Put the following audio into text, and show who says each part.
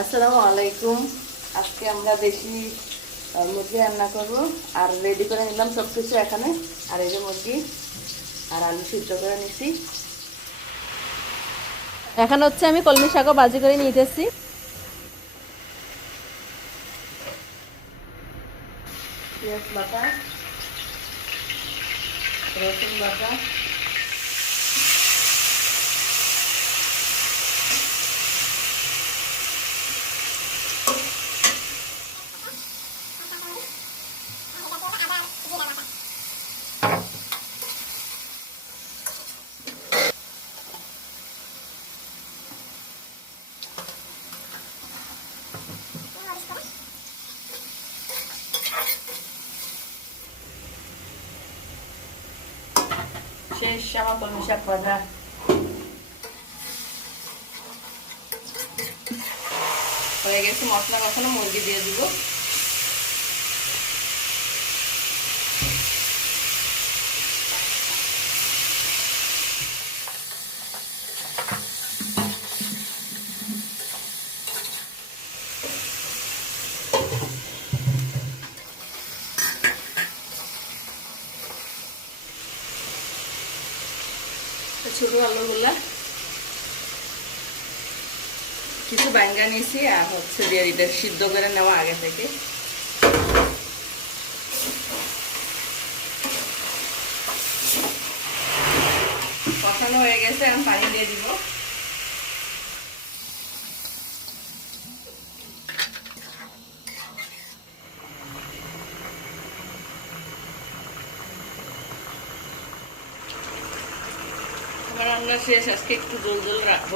Speaker 1: আসসালামু আলাইকুম। আজকে আমরা দেশি মুরগি রান্না করব। আর রেডি করে নিলাম সব কিছু এখানে। আর এই যে মুরগি আর আলু সিদ্ধ করে নিছি।
Speaker 2: এখন হচ্ছে আমি কলমি শাকও বাজি করে নিতেছি
Speaker 1: পেঁয়াজ বাটা রসুন বাটা শেষ আমার কলমি শাক ভাজা হয়ে গেছে মশলা কখনো মুরগি দিয়ে দিব। ছোট আলুগুলা। কিছু বাইঙ্গা নিয়েছি আর হচ্ছে দিয়ে সিদ্ধ করে নেওয়া আগে থেকে। কষানো হয়ে গেছে, আমি পানি দিয়ে দিব। রান্না শেষ আজকে একটু জল জল রাখব